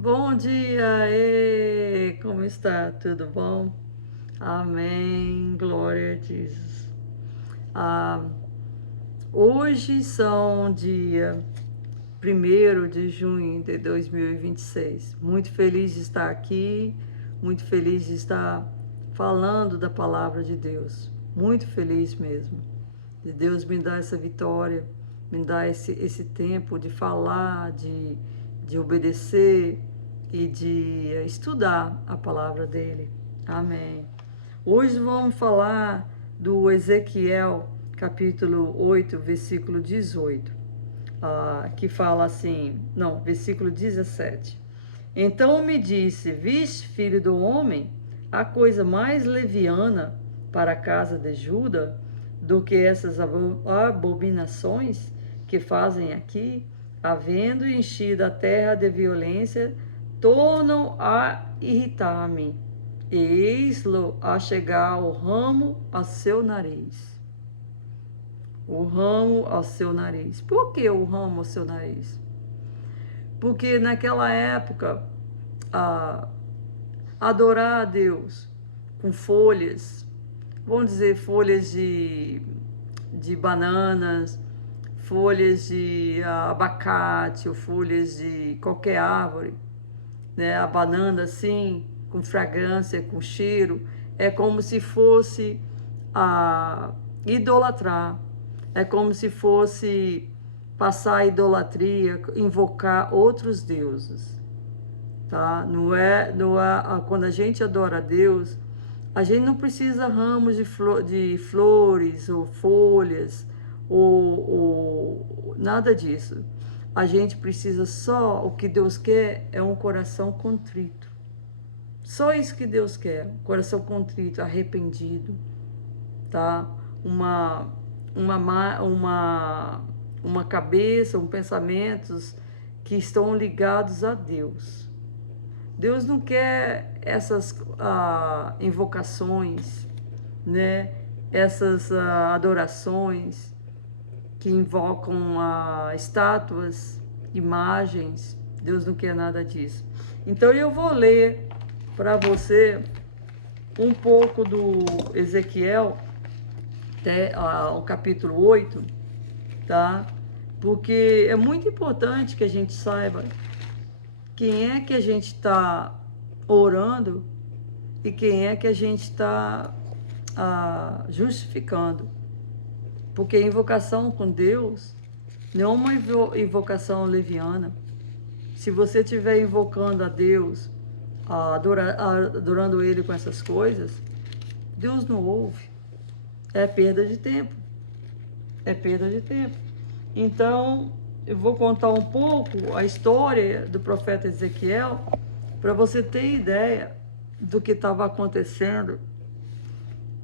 Bom dia, como está? Tudo bom? Amém, glória a Jesus. Ah, Hoje são dia 1º de junho de 2026. Muito feliz de estar aqui, muito feliz de estar falando da palavra de Deus. Muito feliz mesmo. De Deus me dar essa vitória, me dar esse tempo de falar, de obedecer e de estudar a palavra dele. Amém. Hoje vamos falar do Ezequiel, capítulo 8, versículo 18, que fala assim, não, versículo 17. Então me disse, viste, filho do homem, a coisa mais leviana para a casa de Judá do que essas abominações que fazem aqui, havendo enchido a terra de violência, tornam a irritar-me, e eis-lo a chegar o ramo a seu nariz. O ramo ao seu nariz. Por que o ramo ao seu nariz? Porque naquela época, a adorar a Deus com folhas, vamos dizer, folhas de bananas, folhas de abacate ou folhas de qualquer árvore, né? A banana assim, com fragrância, com cheiro, é como se fosse idolatrar, é como se fosse passar a idolatria, invocar outros deuses, tá? Não é, quando a gente adora a Deus, a gente não precisa ramos de flores ou folhas ou nada disso. A gente precisa só, o que Deus quer é um coração contrito. Só isso que Deus quer, um coração contrito, arrependido, tá? Uma cabeça, pensamentos que estão ligados a Deus. Deus não quer essas invocações, né? Essas adorações que invocam estátuas, imagens. Deus não quer nada disso. Então eu vou ler para você um pouco do Ezequiel, até o capítulo 8, tá? Porque é muito importante que a gente saiba quem é que a gente está orando e quem é que a gente está justificando. Porque a invocação com Deus não é uma invocação leviana. Se você estiver invocando a Deus, adorando Ele com essas coisas, Deus não ouve. É perda de tempo. É perda de tempo. Então, eu vou contar um pouco a história do profeta Ezequiel para você ter ideia do que estava acontecendo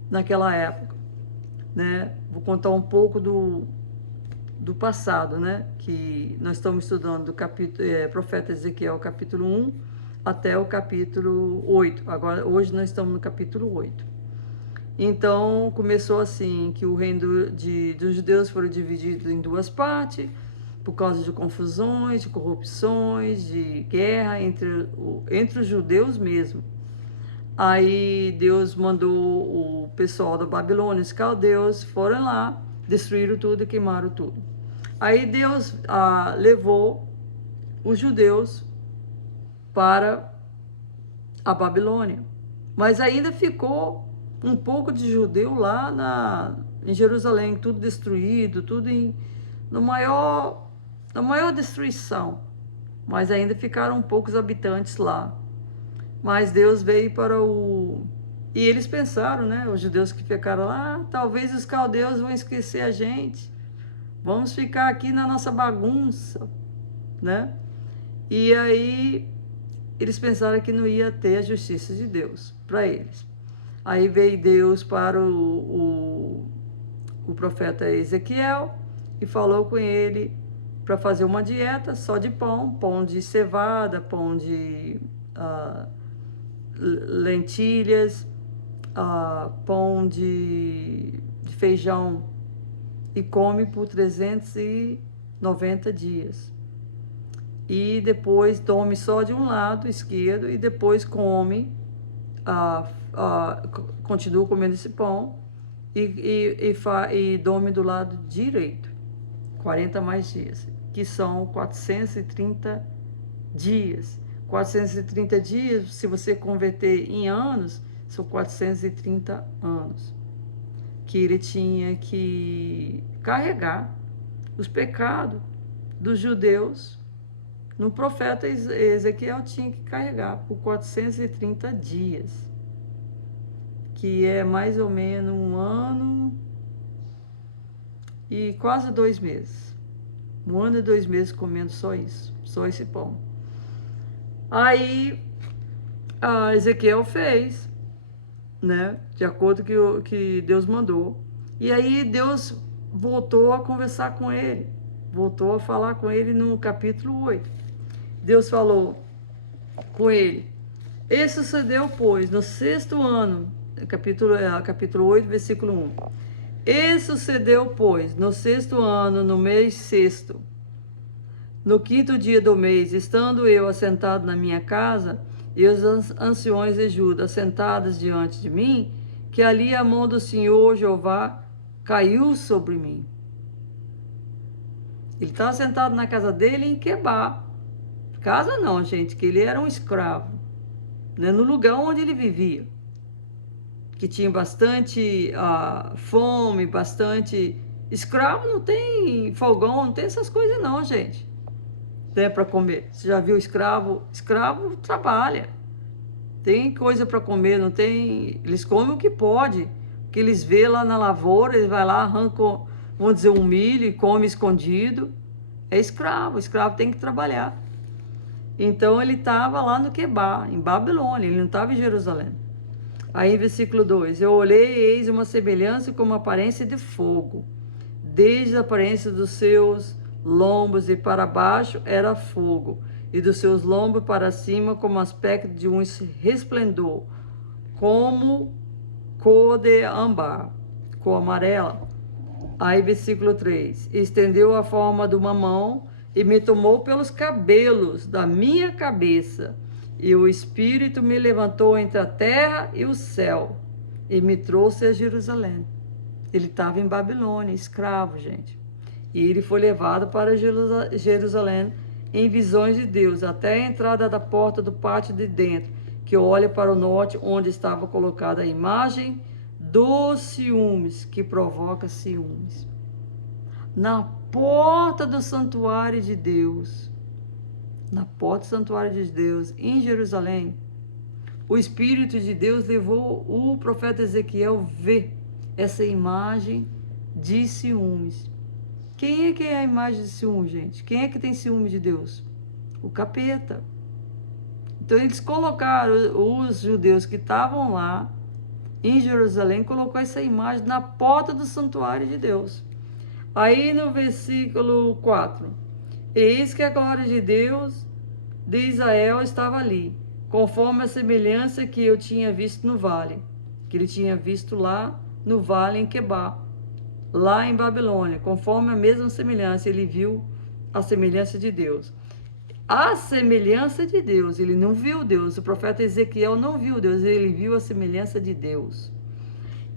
naquela época, né? Vou contar um pouco do passado, né? Que nós estamos estudando do capítulo, profeta Ezequiel, capítulo 1 até o capítulo 8. Agora, hoje nós estamos no capítulo 8. Então, começou assim, que o reino dos judeus foram divididos em duas partes, por causa de confusões, de corrupções, de guerra entre os judeus mesmo. Aí Deus mandou o pessoal da Babilônia, os caldeus, foram lá, destruíram tudo e queimaram tudo. Aí Deus levou os judeus para a Babilônia. Mas ainda ficou um pouco de judeu lá em Jerusalém, tudo destruído, tudo na maior destruição. Mas ainda ficaram poucos habitantes lá. Mas Deus veio para E eles pensaram, né? Os judeus que ficaram lá, talvez os caldeus vão esquecer a gente. Vamos ficar aqui na nossa bagunça, né? E aí eles pensaram que não ia ter a justiça de Deus para eles. Aí veio Deus para o profeta Ezequiel e falou com ele para fazer uma dieta só de pão de cevada, pão de lentilhas, pão de feijão, e come por 390 dias. e depois dorme só de um lado esquerdo e depois come, continua comendo esse pão e dorme do lado direito, 40 mais dias, que são 430 dias. 430 dias, se você converter em anos, são 430 anos que ele tinha que carregar os pecados dos judeus. No profeta Ezequiel tinha que carregar por 430 dias, que é mais ou menos 1 ano e quase 2 meses. 1 ano e 2 meses comendo só isso, só esse pão. Aí Ezequiel fez, né, de acordo com que Deus mandou. E aí Deus voltou a conversar com ele, voltou a falar com ele no capítulo 8. Deus falou com ele: e sucedeu, pois, no 6º ano, capítulo 8, versículo 1. E sucedeu, pois, no 6º ano, no mês 6º, no 5º dia do mês, estando eu assentado na minha casa, e os anciões de Juda assentados diante de mim, que ali a mão do Senhor Jeová caiu sobre mim. Ele estava sentado na casa dele em Quebá. Casa não, gente, que ele era um escravo, né, no lugar onde ele vivia, que tinha bastante fome, bastante... Escravo não tem fogão, não tem essas coisas não, gente. Tem para comer. Você já viu escravo? Escravo trabalha. Tem coisa para comer, não tem... Eles comem o que pode. O que eles vê lá na lavoura, eles vai lá, arrancam, vamos dizer, um milho e come escondido. É escravo. Escravo tem que trabalhar. Então ele estava lá no Quebá, em Babilônia, ele não estava em Jerusalém. Aí, versículo 2: eu olhei e eis uma semelhança como a aparência de fogo, desde a aparência dos seus lombos e para baixo era fogo, e dos seus lombos para cima como aspecto de um resplendor, como cor de âmbar, cor amarela. Aí, versículo 3: estendeu a forma de uma mão e me tomou pelos cabelos da minha cabeça, e o Espírito me levantou entre a terra e o céu, e me trouxe a Jerusalém. Ele estava em Babilônia, escravo, gente. E ele foi levado para Jerusalém em visões de Deus, até a entrada da porta do pátio de dentro, que olha para o norte, onde estava colocada a imagem dos ciúmes, que provoca ciúmes. Na porta do santuário de Deus, na porta do santuário de Deus, em Jerusalém, o Espírito de Deus levou o profeta Ezequiel a ver essa imagem de ciúmes. Quem é a imagem de ciúme, gente? Quem é que tem ciúme de Deus? O capeta. Então eles colocaram, os judeus que estavam lá em Jerusalém, colocou essa imagem na porta do santuário de Deus. Aí no versículo 4: eis que a glória de Deus de Israel estava ali, conforme a semelhança que eu tinha visto no vale, que ele tinha visto lá no vale em Quebá, lá em Babilônia, conforme a mesma semelhança, ele viu a semelhança de Deus. A semelhança de Deus, ele não viu Deus, o profeta Ezequiel não viu Deus, ele viu a semelhança de Deus.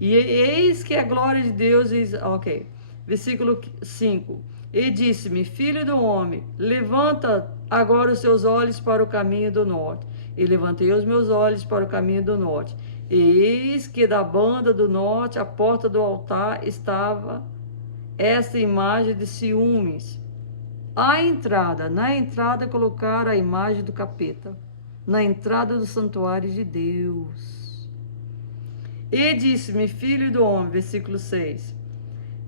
E eis que a glória de Deus, ok, versículo 5, e disse-me: filho do homem, levanta agora os seus olhos para o caminho do norte. E levantei os meus olhos para o caminho do norte. E eis que da banda do norte, à porta do altar, estava esta imagem de ciúmes. Na entrada colocaram a imagem do capeta, na entrada do santuário de Deus. E disse-me: filho do homem, versículo 6,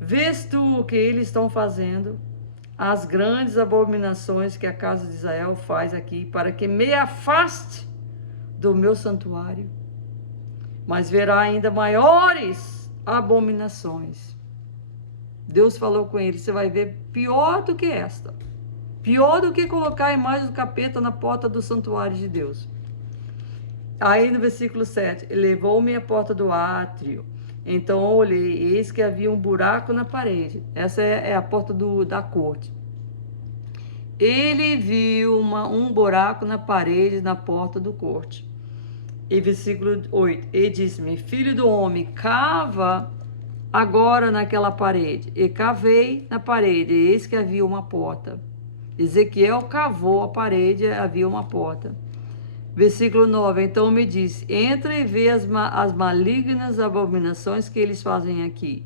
vês tu o que eles estão fazendo? As grandes abominações que a casa de Israel faz aqui, para que me afaste do meu santuário. Mas verá ainda maiores abominações. Deus falou com ele: você vai ver pior do que esta. Pior do que colocar a imagem do capeta na porta do santuário de Deus. Aí no versículo 7, levou-me à porta do átrio. Então eu olhei, eis que havia um buraco na parede. Essa é a porta da corte. ele viu um buraco na parede, na porta do corte. E versículo 8, e disse-me, filho do homem, cava agora naquela parede. E cavei na parede, e eis que havia uma porta. Ezequiel cavou a parede, havia uma porta. Versículo 9, então me disse, entra e vê as malignas abominações que eles fazem aqui.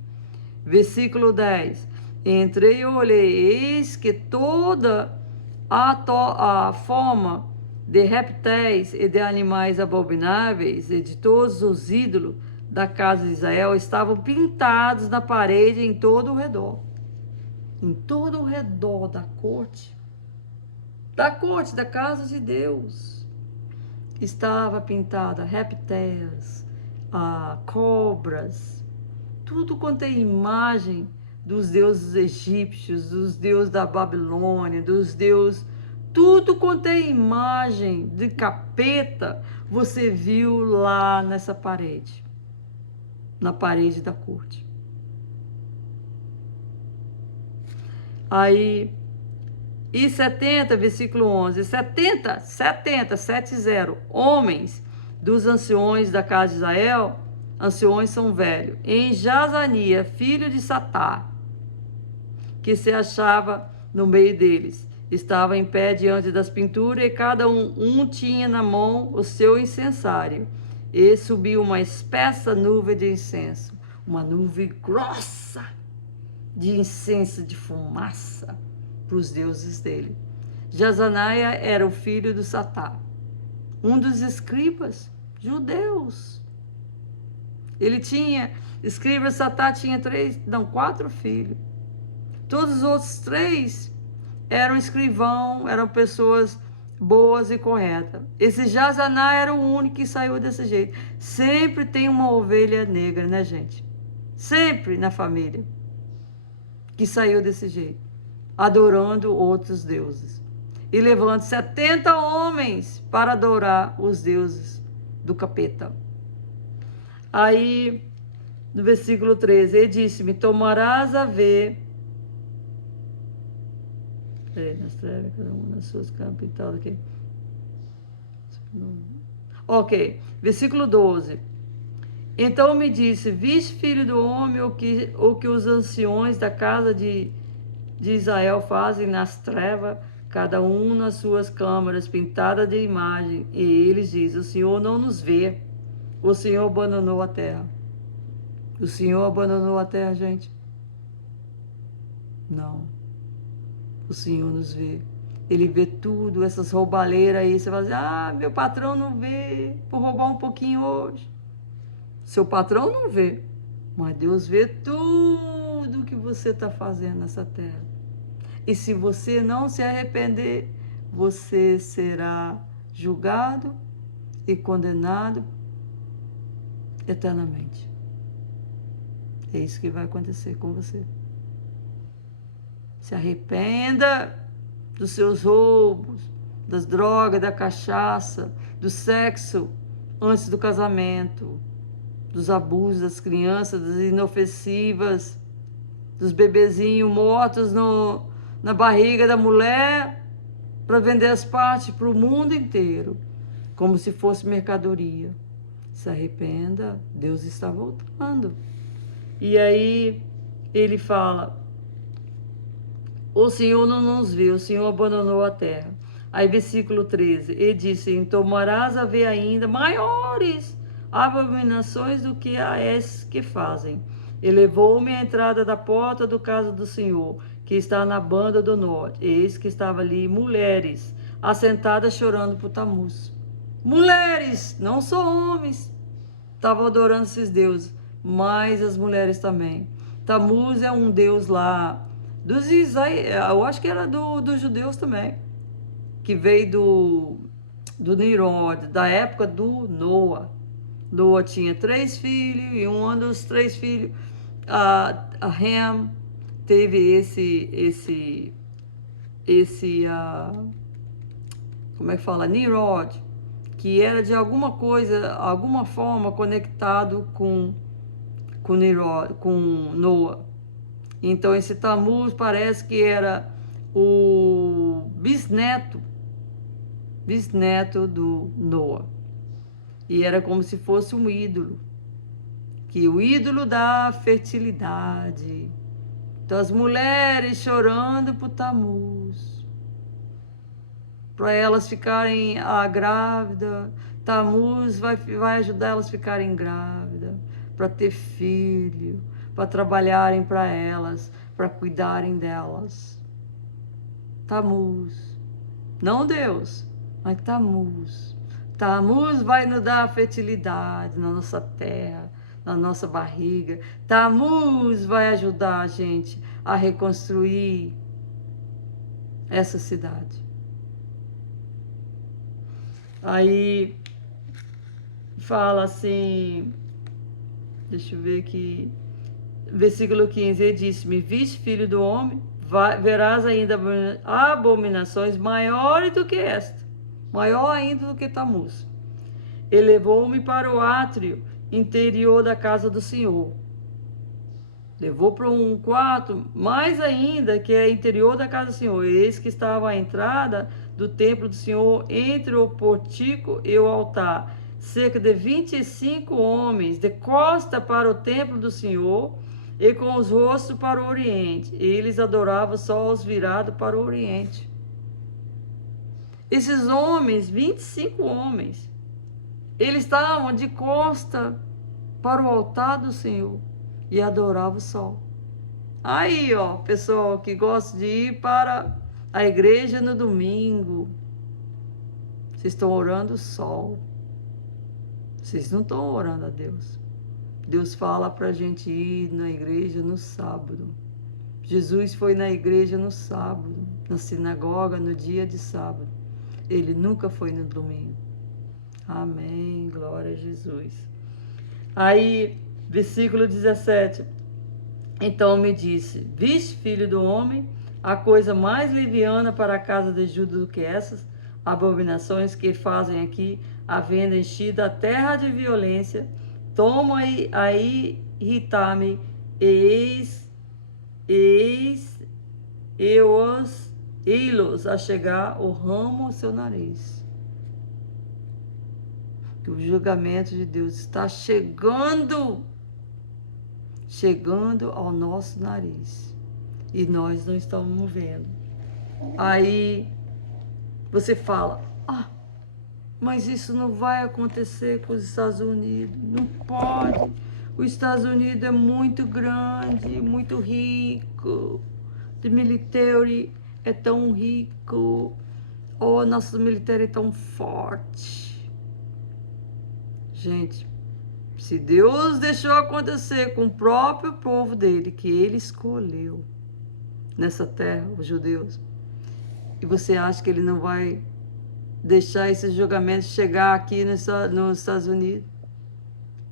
Versículo 10, entrei e olhei, eis que toda a forma de répteis e de animais abomináveis e de todos os ídolos da casa de Israel estavam pintados na parede em todo o redor. Em todo o redor da corte da casa de Deus, estava pintada répteis, cobras, tudo quanto é imagem dos deuses egípcios, dos deuses da Babilônia, dos deuses, tudo quanto é imagem de capeta, você viu lá nessa parede, na parede da corte. Aí, e 70, versículo 11, 70, homens dos anciões da casa de Israel, anciões são velhos, em Jazania, filho de Satá, que se achava no meio deles, estava em pé diante das pinturas, e cada um tinha na mão o seu incensário, e subiu uma espessa nuvem de incenso, uma nuvem grossa de incenso, de fumaça, para os deuses dele. Jazaniah era o filho do Satá, um dos escribas judeus. Ele tinha, escriba Satá tinha 4 filhos. Todos os outros 3 eram escrivão, eram pessoas boas e corretas. Esse Jazaniah era o único que saiu desse jeito. Sempre tem uma ovelha negra, né, gente? Sempre na família que saiu desse jeito, adorando outros deuses. E levando 70 homens para adorar os deuses do capeta. Aí, no versículo 13, ele disse-me, tomarás a ver nas trevas, cada um nas suas capitais aqui. Ok, versículo 12. Então me disse, viste, filho do homem, o que os anciões da casa de Israel fazem nas trevas, cada um nas suas câmaras, pintadas de imagem. E eles dizem, o Senhor não nos vê, o Senhor abandonou a terra. O Senhor abandonou a terra, gente? Não. O Senhor nos vê. Ele vê tudo, essas roubaleiras aí. Você vai dizer, meu patrão não vê, vou roubar um pouquinho hoje. Seu patrão não vê, mas Deus vê tudo que você está fazendo nessa terra. E se você não se arrepender, você será julgado e condenado eternamente. É isso que vai acontecer com você. Se arrependa dos seus roubos, das drogas, da cachaça, do sexo antes do casamento, dos abusos das crianças, das inofensivas, dos bebezinhos mortos na barriga da mulher para vender as partes para o mundo inteiro, como se fosse mercadoria. Se arrependa, Deus está voltando. E aí ele fala, o Senhor não nos viu, o Senhor abandonou a terra. Aí versículo 13, ele disse, tomarás a ver ainda maiores abominações do que as que fazem. Elevou-me à entrada da porta do casa do Senhor, que está na banda do norte. Eis que estava ali mulheres, assentadas chorando por Tamuz. Mulheres, não só homens, estavam adorando esses deuses, mas as mulheres também. Tamuz é um deus lá, dos Israel, eu acho que era dos judeus também, que veio do Nimrod, da época do Noa. Noa tinha 3 filhos, e um dos 3 filhos, a Ham, teve como é que fala? Nimrod, que era de alguma coisa, alguma forma conectado com Nimrod, com Noa. Então esse Tamuz parece que era o bisneto do Noa. E era como se fosse um ídolo, que o ídolo da fertilidade. Então as mulheres chorando por Tamuz, para elas ficarem grávidas. Tamuz vai ajudar elas a ficarem grávidas, para ter filho, para trabalharem para elas, para cuidarem delas. Tamuz, não Deus, mas Tamuz. Tamuz vai nos dar fertilidade na nossa terra, na nossa barriga. Tamuz vai ajudar a gente a reconstruir essa cidade. Aí fala assim, deixa eu ver aqui, versículo 15, ele disse-me, viste, filho do homem, verás ainda abominações maiores do que esta, maior ainda do que Tamuz. Elevou-me para o átrio interior da casa do Senhor. Levou para um quarto, mais ainda, que é interior da casa do Senhor. Eis que estava a entrada do templo do Senhor entre o portico e o altar. Cerca de 25 homens, de costa para o templo do Senhor e com os rostos para o oriente. Eles adoravam só os virados para o oriente. Esses homens, 25 homens, eles estavam de costa para o altar do Senhor e adoravam o sol. Aí, ó, pessoal que gosta de ir para a igreja no domingo, vocês estão orando o sol. Vocês não estão orando a Deus. Deus fala para a gente ir na igreja no sábado. Jesus foi na igreja no sábado, na sinagoga no dia de sábado. Ele nunca foi no domingo. Amém, glória a Jesus. Aí, versículo 17. Então me disse, viste, filho do homem, a coisa mais liviana para a casa de Judá do que essas abominações que fazem aqui, havendo enchido a terra de violência, toma aí irritar-me, ei-los a chegar o ramo ao seu nariz. Que o julgamento de Deus está chegando ao nosso nariz. E nós não estamos vendo. Aí você fala, mas isso não vai acontecer com os Estados Unidos. Não pode. Os Estados Unidos é muito grande, muito rico. O military é tão rico. Nosso military é tão forte. Gente, se Deus deixou acontecer com o próprio povo dele, que ele escolheu nessa terra, os judeus, e você acha que ele não vai deixar esses julgamentos chegar aqui nos Estados Unidos?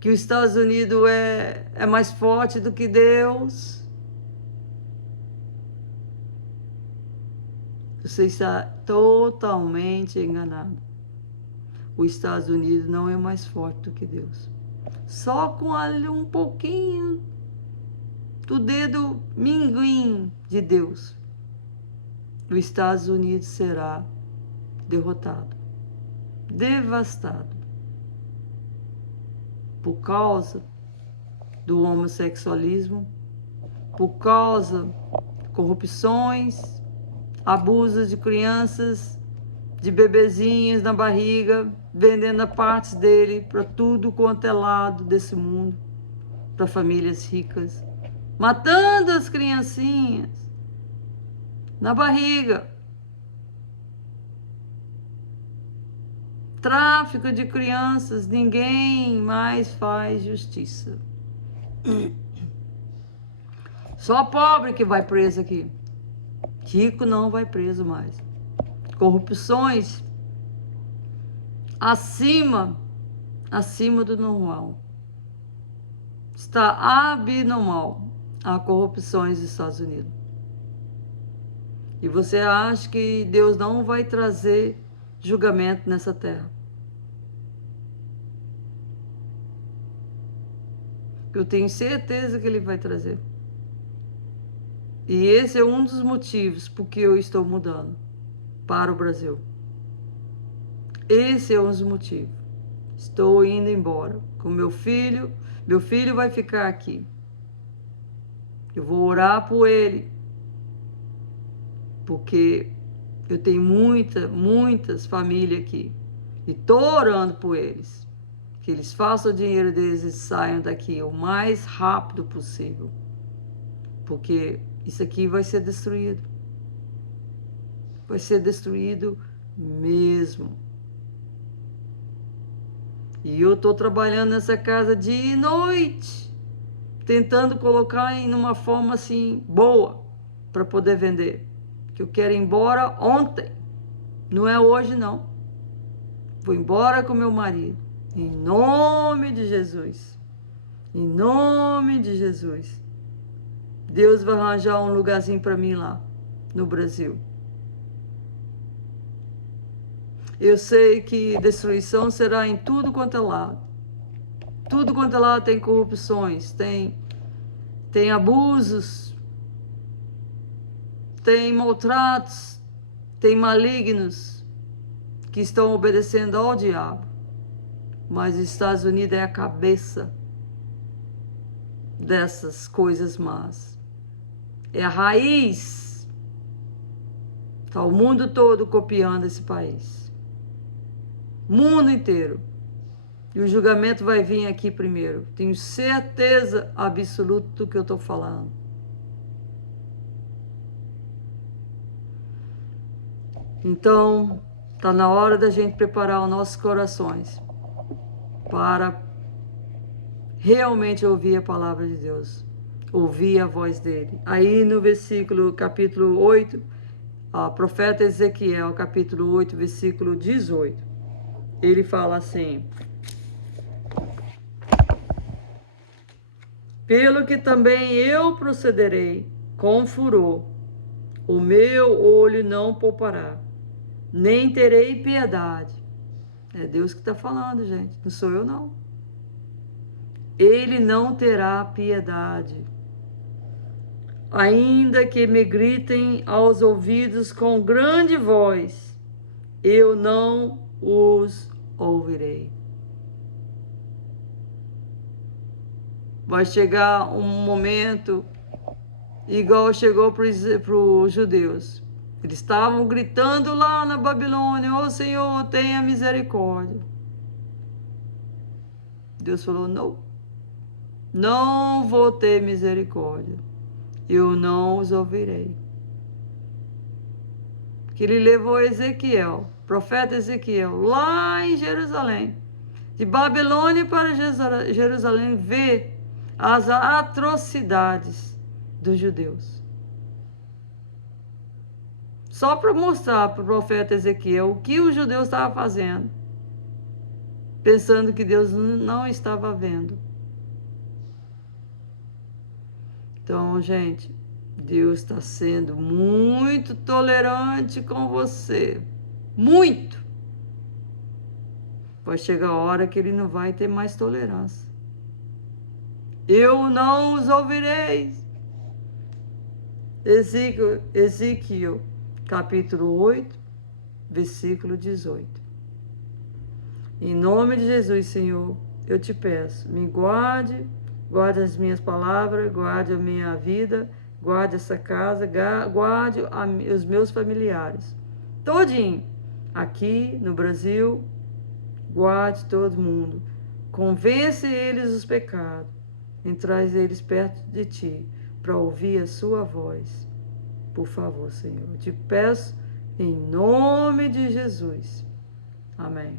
Que os Estados Unidos é mais forte do que Deus? Você está totalmente enganado. Os Estados Unidos não é mais forte do que Deus. Só com ali um pouquinho do dedo minguim de Deus, os Estados Unidos será derrotado, devastado, por causa do homossexualismo, por causa de corrupções, abusos de crianças, de bebezinhos na barriga, vendendo partes dele para tudo quanto é lado desse mundo, para famílias ricas, matando as criancinhas na barriga, tráfico de crianças, ninguém mais faz justiça. Só pobre que vai preso aqui, rico não vai preso mais. Corrupções acima do normal. Está abnormal a corrupções dos Estados Unidos. E você acha que Deus não vai trazer julgamento nessa terra? Eu tenho certeza que Ele vai trazer. E esse é um dos motivos porque eu estou mudando para o Brasil. Esse é um dos motivos. Estou indo embora com meu filho. Meu filho vai ficar aqui. Eu vou orar por ele, porque eu tenho muitas famílias aqui. E estou orando por eles. Que eles façam o dinheiro deles e saiam daqui o mais rápido possível. Porque isso aqui vai ser destruído. Vai ser destruído mesmo. E eu estou trabalhando nessa casa dia e noite, tentando colocar em uma forma assim, boa, para poder vender. Que eu quero ir embora ontem. Não é hoje, não. Vou embora com meu marido. Em nome de Jesus. Em nome de Jesus. Deus vai arranjar um lugarzinho para mim lá, no Brasil. Eu sei que destruição será em tudo quanto é lado. Tudo quanto é lado tem corrupções, tem abusos, tem maltratos, tem malignos que estão obedecendo ao diabo. Mas os Estados Unidos é a cabeça dessas coisas más. É a raiz. Está o mundo todo copiando esse país. Mundo inteiro. E o julgamento vai vir aqui primeiro. Tenho certeza absoluta do que eu estou falando. Então, está na hora da gente preparar os nossos corações para realmente ouvir a palavra de Deus. Ouvir a voz dele. Aí no versículo, capítulo 8, profeta Ezequiel, capítulo 8, versículo 18. Ele fala assim: pelo que também eu procederei com furor, o meu olho não poupará, nem terei piedade. É Deus que está falando, gente, não sou eu não. Ele não terá piedade. Ainda que me gritem aos ouvidos com grande voz, eu não os ouvirei. Vai chegar um momento igual chegou para os judeus. Eles estavam gritando lá na Babilônia: "Ó Senhor, tenha misericórdia." Deus falou: não vou ter misericórdia. Eu não os ouvirei. Que ele levou Ezequiel, profeta Ezequiel, lá em Jerusalém, de Babilônia para Jerusalém, ver as atrocidades dos judeus. Só para mostrar para o profeta Ezequiel o que os judeus estavam fazendo, pensando que Deus não estava vendo. Então, gente, Deus está sendo muito tolerante com você. Muito. Vai chegar a hora que ele não vai ter mais tolerância. Eu não os ouvirei. Ezequiel, capítulo 8, versículo 18. Em nome de Jesus, Senhor, eu te peço, me guarde, guarde as minhas palavras, guarde a minha vida, guarde essa casa, guarde os meus familiares. Todinho, aqui no Brasil, guarde todo mundo. Convence eles dos pecados e traz eles perto de ti, para ouvir a sua voz. Por favor, Senhor, eu te peço em nome de Jesus. Amém.